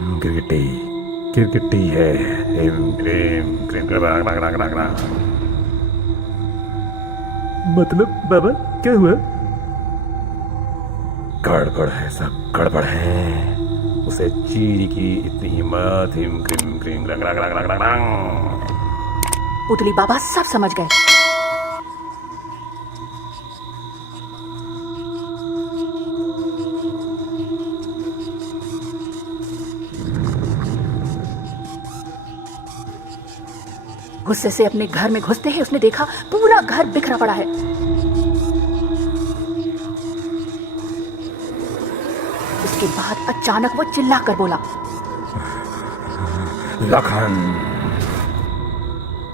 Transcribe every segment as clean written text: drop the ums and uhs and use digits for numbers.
गिरगिट्टी गिरगिट्टी है। Him cream cream cream मतलब बाबा क्या हुआ? गड़बड़ है, सब गड़बड़ है। उसे चीनी की इतनी हिम्मत। हिम क्रीम क्रीम रंग रंग रंग रंग रंग। पुतली बाबा सब समझ गए। गुस्से से अपने घर में घुसते ही उसने देखा पूरा घर बिखरा पड़ा है। उसके बाद अचानक वो चिल्ला कर बोला, लखन।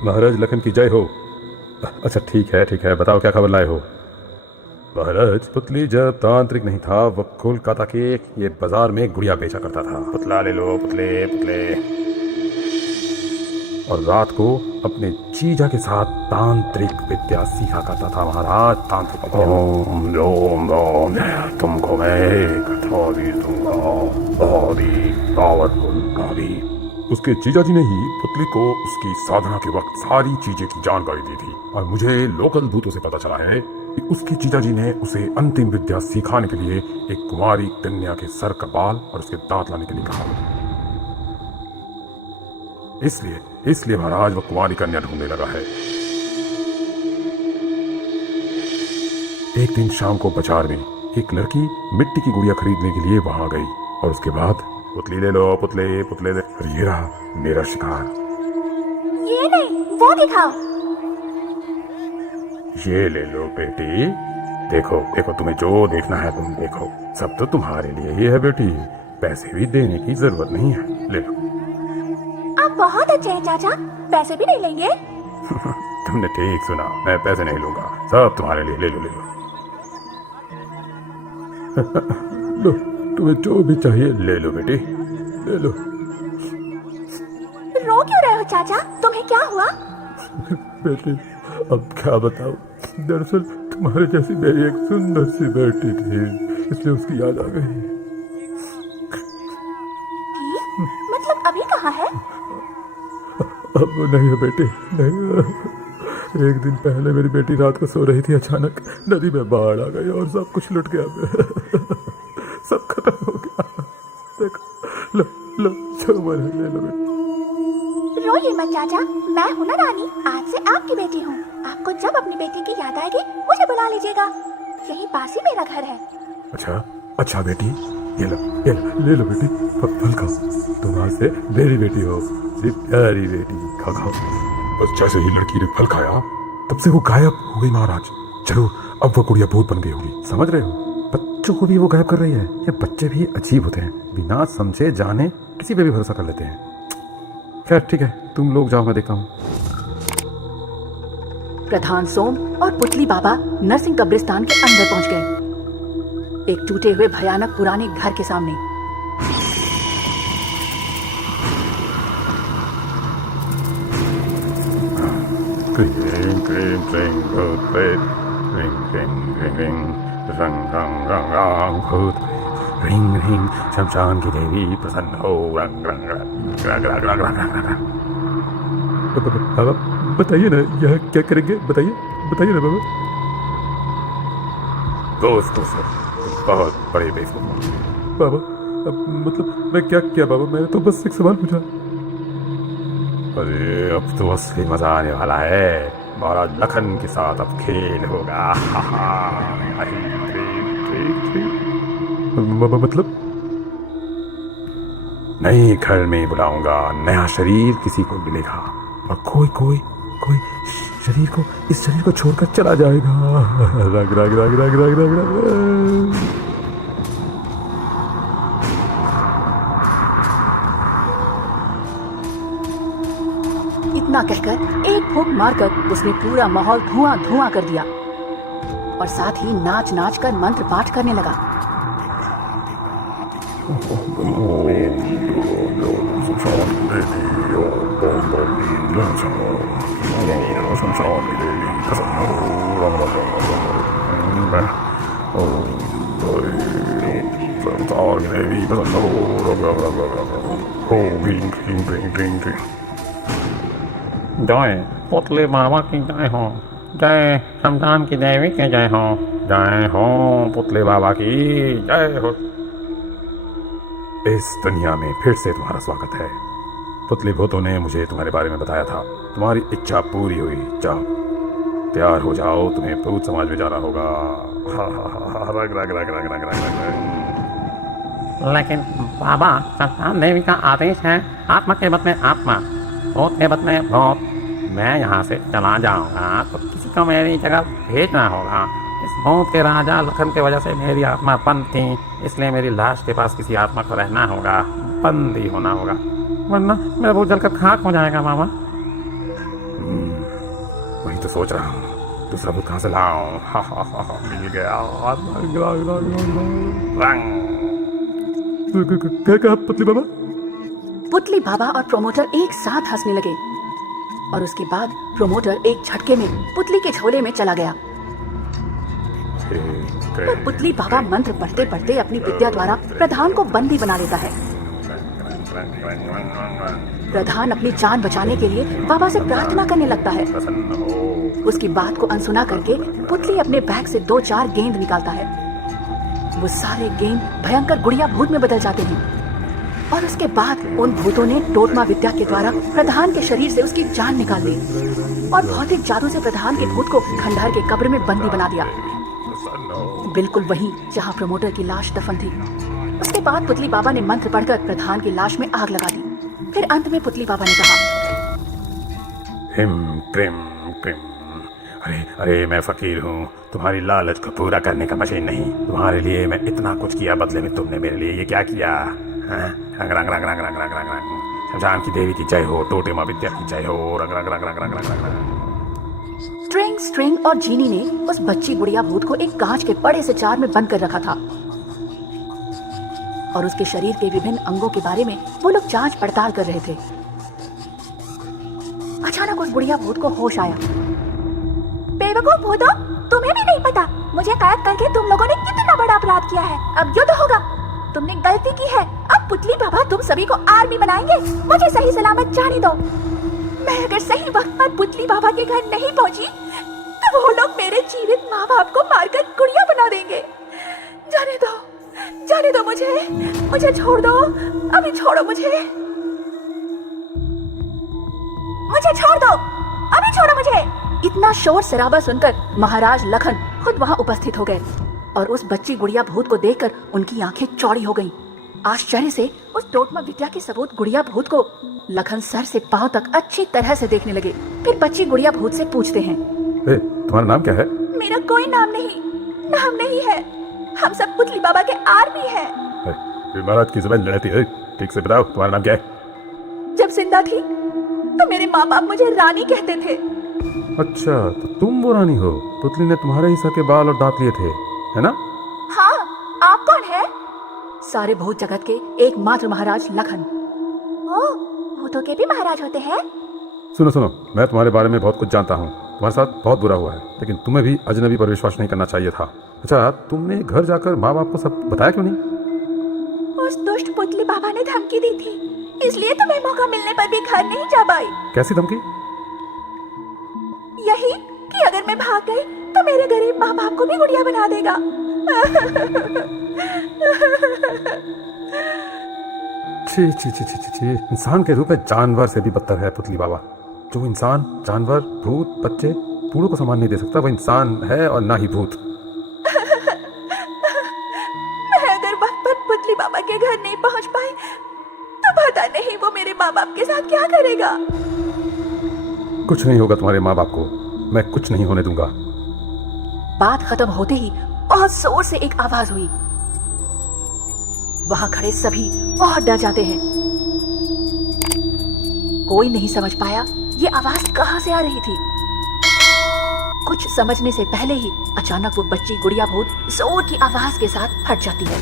महाराज लखन की जय हो। अच्छा ठीक है, बताओ क्या खबर लाए हो? महाराज पुतली जब तांत्रिक नहीं था, वह कोलकाता के ये बाजार में गुड़िया बेचा करता था। पुतला ले लो, पुतले पुतले। और रात को अपने जीजा के साथ तांत्रिक विद्या सीखा करता था महाराज। तांत्रिक ओम ओम ओम। तुमको मैं एक ताबीज दूंगा, बहुत ही पावरफुल ताबीज। उसके जीजा जी ने ही पुतली को उसकी साधना के वक्त सारी चीजें की जानकारी दी थी। और मुझे लोकल भूतों से पता चला है कि उसके जीजा जी ने उसे अंतिम विद्या सिखाने के लिए एक कुमारी कन्या के सर का बाल और उसके दांत लाने के लिए कहा। इसलिए महाराज वो कुमारी कन्या ढूंढने लगा है। एक दिन शाम को बाजार में एक लड़की मिट्टी की गुड़िया खरीदने के लिए वहां गई। और उसके बाद पुतली ले लो, पुतले पुतले ले। और ये रहा मेरा शिकार। ये नहीं, वो दिखाओ। ये ले लो बेटी। देखो देखो, तुम्हें जो देखना है तुम देखो। सब तो तुम्हारे लिए ही है बेटी, पैसे भी देने की जरूरत नहीं है। ले लो। आप बहुत अच्छे हैं चाचा, पैसे भी नहीं लेंगे। तुमने ठीक सुना, मैं पैसे नहीं लूंगा, सब तुम्हारे लिए। ले लो ले लो। लो, तुम्हें जो भी चाहिए ले लो बेटी, ले लो। रो क्यों रहे हो चाचा, तुम्हें क्या हुआ? बेटी अब क्या बताऊं, दरअसल तुम्हारे जैसी मेरी एक सुंदर सी बेटी थी, इसलिए उसकी याद आ गई। मतलब अभी कहाँ है? अब वो नहीं है बेटी, नहीं। एक दिन पहले मेरी बेटी रात को सो रही थी, अचानक नदी में बाढ़ आ गई और सब कुछ लुट गया। सब खत्म हो गया। देखो, लो लो, जो मरे ले लो बेटी। रोइए मत चाचा, मैं हूँ ना रानी, आज से आपकी बेटी हूँ। आपको जब अपनी बेटी की याद आएगी मुझे बुला लीजिएगा, यही पास ही मेरा घर है। अच्छा बेटी, ये लो ले लो बेटी, फल खाओ। तुम आज से मेरी बेटी हो, प्यारी बेटी। खाओ। बस जैसे ही लड़की ने फल खाया तब से वो गायब हो गई महाराज। चलो, अब वो गुड़िया भूत बन गई होगी, समझ रहे हो? बच्चों को भी वो गायब कर रही है। ये बच्चे भी अजीब होते हैं, बिना समझे जाने किसी पे भी भरोसा कर लेते हैं। खैर ठीक है, तुम लोग जाओ, मैं देखता हूँ। प्रधान सोम और पुतली बाबा नरसिंह कब्रिस्तान के अंदर पहुंच गए, एक टूटे हुए भयानक पुराने घर के सामने। क्रीम क्रीम क्रीम भूत प्रेत, रिंग रिंग रिंग रिंग, रंग रंग रंग रंग भूत प्रेत, रिंग रिंग, शमशान की देवी प्रसन्न हो, रंग रंग रंग रंग रंग रंग रंग रंग रंग। बाबा बताइए ना, यह क्या करेंगे, बताइए ना बाबा। दोस्तों से बहुत बड़े बेवकूफ। बाबा अब मतलब मैं क्या किया बाबा, मैंने तो बस एक सवाल पूछा। अरे अब तो असली मजा आने वाला है, महाराज लखन के साथ अब खेल होगा। मतलब नए घर में बुलाऊंगा, नया शरीर किसी को मिलेगा और कोई इस शरीर को छोड़कर चला जाएगा। रग रग रग रग रग रग रग। इतना कहकर एक फूंक मारकर उसने पूरा माहौल धुआं धुआं कर दिया और साथ ही नाच नाच कर मंत्र पाठ करने लगा। हो green green green green green. जय पुतले बाबा की जय हो, जय शमशान की देवी की जय हो, जय हो पुतले बाबा की जय हो। इस दुनिया में फिर से तुम्हारा स्वागत है। पुतली भूतों ने मुझे तुम्हारे बारे में बताया था। तुम्हारी इच्छा पूरी हुई। जाओ तैयार हो जाओ, तुम्हें भूत समाज में जाना होगा। रग रग रग रग रग रग रग। लेकिन बाबा शमशान देवी का आदेश है आत्मा के बदले आत्मा, भूत के बदले भूत। मैं यहाँ से चला जाऊँगा तो किसी को मेरी जगह भेजना होगा। इस भूत के राजा लखन की वजह से मेरी आत्मा बंद थी, इसलिए मेरी लाश के पास किसी आत्मा को रहना होगा, बंदी होना होगा, वरना मेरा भूत जलकर खाक हो जाएगा बाबा। वही तो सोच रहा हूँ, दूसरा भूत कहाँ से लाऊं? मिल गया। रंग। क्या कहा पुतली बाबा? पुतली बाबा और प्रमोटर एक साथ हंसने लगे और उसके बाद प्रमोटर एक झटके में पुतली के झोले में चला गया। और पुतली बाबा मंत्र पढ़ते पढ़ते अपनी विद्या द्वारा प्रधान को बंदी बना लेता है। प्रधान अपनी जान बचाने के लिए बाबा से प्रार्थना करने लगता है। उसकी बात को अनसुना करके पुतली अपने बैग से 2-4 गेंद निकालता है। वो सारे गेंद भयंकर गुड़िया भूत में बदल जाते हैं और उसके बाद उन भूतों ने टोटमा विद्या के द्वारा प्रधान के शरीर से उसकी जान निकाल ली और भौतिक जादू से प्रधान के भूत को खंडहर के कब्र में बंदी बना दिया, बिल्कुल वहीं जहां प्रमोटर की लाश दफन थी। उसके बाद पुतली बाबा ने मंत्र पढ़कर प्रधान की लाश में आग लगा दी। फिर अंत में पुतली बाबा ने कहा, हिम क्रिम क्रिम। अरे अरे मैं फकीर हूँ, तुम्हारी लालच को पूरा करने का मशीन नहीं। तुम्हारे लिए मैं इतना कुछ किया, बदले में तुमने मेरे लिए ये क्या किया? रंग रंग रंग रंग रंग रंग रंग रंग। शमशान की देवी की जय हो, टोटेमा विद्या की जय हो। रंग रंग रंग रंग रंग रंग रंग। स्ट्रिंग स्ट्रिंग और जीनी ने उस बच्ची गुड़िया भूत को एक कांच के बड़े से जार में बंद कर रखा था और उसके शरीर के विभिन्न अंगों के बारे में वो लोग जांच पड़ताल कर रहे थे। अचानक उस गुड़िया भूत को होश आया। बेवकूफ भूतो, तुम्हें भी नहीं पता मुझे कैद करके तुम लोगों ने कितना बड़ा अपराध किया है। अब युद्ध होगा, तुमने गलती की है। अब पुतली बाबा तुम सभी को आर्मी बनाएंगे। मुझे सही सलामत जाने दो। मैं अगर सही वक्त पर पुतली बाबा के घर नहीं पहुंची तो वो लोग मेरे जीवित माँ बाप को मारकर गुड़िया बना देंगे। जाने दो मुझे छोड़ दो। अभी छोड़ो मुझे छोड़ दो। अभी छोड़ो मुझे। इतना शोर शराबा सुनकर महाराज लखन खुद वहां उपस्थित हो गए और उस बच्ची गुड़िया भूत को देखकर उनकी आंखें चौड़ी हो गईं। आश्चर्य से उस टोटमा विद्या के सबूत गुड़िया भूत को लखन सर से पांव तक अच्छी तरह से देखने लगे। फिर बच्ची गुड़िया भूत से पूछते हैं, तुम्हारा नाम क्या है? मेरा कोई नाम नहीं है। हम सब पुतली बाबा के आर्मी हैं। महाराज की जुबान लड़ती है, ठीक से बताओ तुम्हारा नाम क्या है? जब जिंदा थी तो मेरे माँ बाप मुझे रानी कहते थे। अच्छा, तो तुम वो रानी हो? पुतली ने तुम्हारे ही सर के बाल और दांत लिए थे, है ना? हाँ, आप कौन है? सारे भूत जगत के एकमात्र महाराज लखन। ओह, भूतों के भी महाराज होते हैं? सुनो, मैं तुम्हारे बारे में बहुत कुछ जानता हूँ। तुम्हारे साथ बहुत बुरा हुआ है, लेकिन तुम्हें भी अजनबी पर विश्वास नहीं करना चाहिए था। अच्छा, तुमने घर जाकर माँ बाप को सब बताया क्यों नहीं? उस दुष्ट पुतली बाबा ने धमकी दी थी, इसलिए तुम्हें मौका मिलने पर भी घर नहीं जा पाई। कैसी धमकी? यही कि अगर मैं भाग गई तो मेरे गरीब माँ बाप को भी गुड़िया बना देगा। छी, इंसान के रूप में जानवर से भी बदतर है पुतली बाबा। जो इंसान, जानवर, भूत, बच्चे, बूढ़ों को सामान नहीं दे सकता, वो इंसान है और ना ही भूत। मैं अगर वक्त पर पुतली बाबा के घर नहीं पहुंच पाई तो पता नहीं वो मेरे माँ बाप के साथ क्या करेगा। कुछ नहीं होगा तुम्हारे माँ बाप को, मैं कुछ नहीं होने दूंगा। बात खत्म होते ही बहुत जोर से एक आवाज हुई। वहां खड़े सभी बहुत डर जाते हैं। कोई नहीं समझ पाया ये आवाज कहां से आ रही थी। कुछ समझने से पहले ही अचानक वो बच्ची गुड़िया भूत जोर की आवाज के साथ हट जाती है।